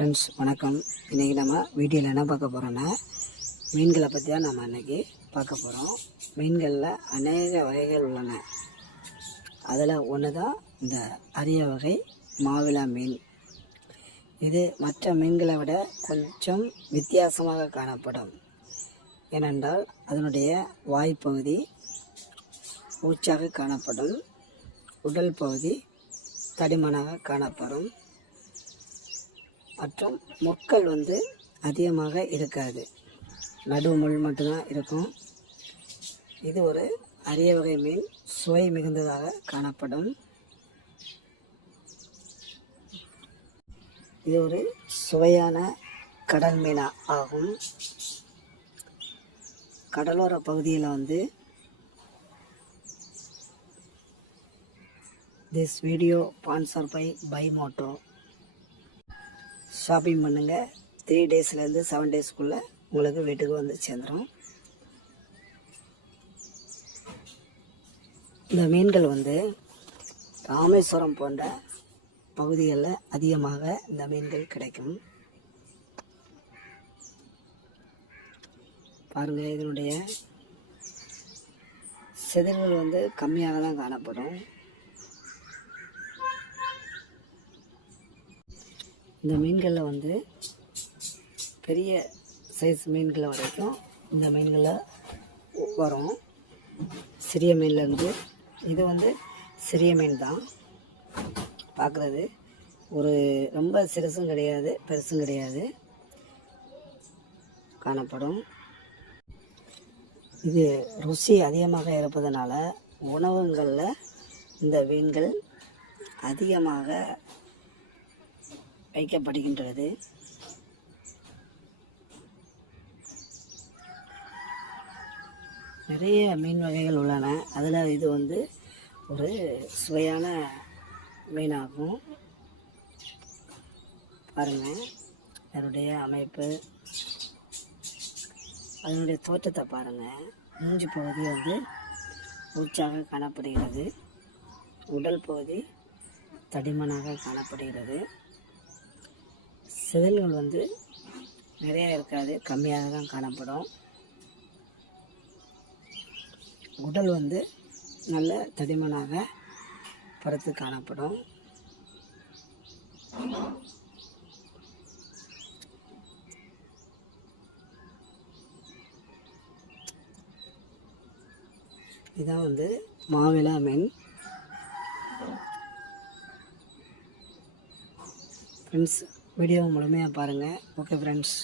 Friends வணக்கம். இன்றைக்கி நம்ம வீடியோவில் என்ன பார்க்க போகிறோன்னா மீன்களை பற்றி தான் நம்ம இன்றைக்கி பார்க்க போகிறோம். மீன்களில் அநேக வகைகள் உள்ளன. அதில் ஒன்று தான் இந்த அரிய வகை மாவிலா மீன். இது மற்ற மீன்களை விட கொஞ்சம் வித்தியாசமாக காணப்படும். ஏனென்றால் அதனுடைய வாய்ப்பகுதி ஊச்சாக காணப்படும், உடல் பகுதி தடிமனாக காணப்படும் மற்றும் முட்கள் அதிகமாக இருக்காது, நடு முள் மட்டும்தான் இருக்கும். இது ஒரு அரிய வகை மீன், சுவை மிகுந்ததாக காணப்படும். இது ஒரு சுவையான கடல் மீன் ஆகும். கடலோர பகுதியில் this video sponsor by Moto. Shopping பண்ணுங்கள். 3 டேஸ்லேருந்து 7 டேஸ்க்குள்ளே உங்களுக்கு வீட்டுக்கு சேர்ந்துடும். இந்த மீன்கள் ராமேஸ்வரம் போன்ற பகுதிகளில் அதிகமாக இந்த மீன்கள் கிடைக்கும். பாருங்கள், இதனுடைய செதில்கள் கம்மியாக தான் காணப்படும். இந்த மீன்களில் பெரிய சைஸ் மீன்களை வரைக்கும் இந்த மீன்களில் வரும். சிறிய மீன்லேருந்து இது சிறிய மீன் தான். பார்க்குறது ஒரு ரொம்ப சிறுசும் கிடையாது, பெருசும் கிடையாது காணப்படும். இது ருசி அதிகமாக இருப்பதனால உணவுகளில் இந்த மீன்கள் அதிகமாக வைக்கப்படுகின்றது. நிறைய மீன் வகைகள் உள்ளன. அதில் இது ஒரு சுவையான மீனாகும். பாருங்கள், அதனுடைய அமைப்பு, அதனுடைய தோற்றத்தை பாருங்கள். மூஞ்சி பகுதி ஊச்சாக காணப்படுகிறது, உடல் பகுதி தடிமனாக காணப்படுகிறது. செதில்கள் நிறைய இருக்காது, கம்மியாக தான் காணப்படும். உடல் நல்ல தடிமனாக பருத்து காணப்படும். இதான் மாவிலா மீன். ஃப்ரெண்ட்ஸ், வீடியோவை முழுமையாக பாருங்கள். Okay friends.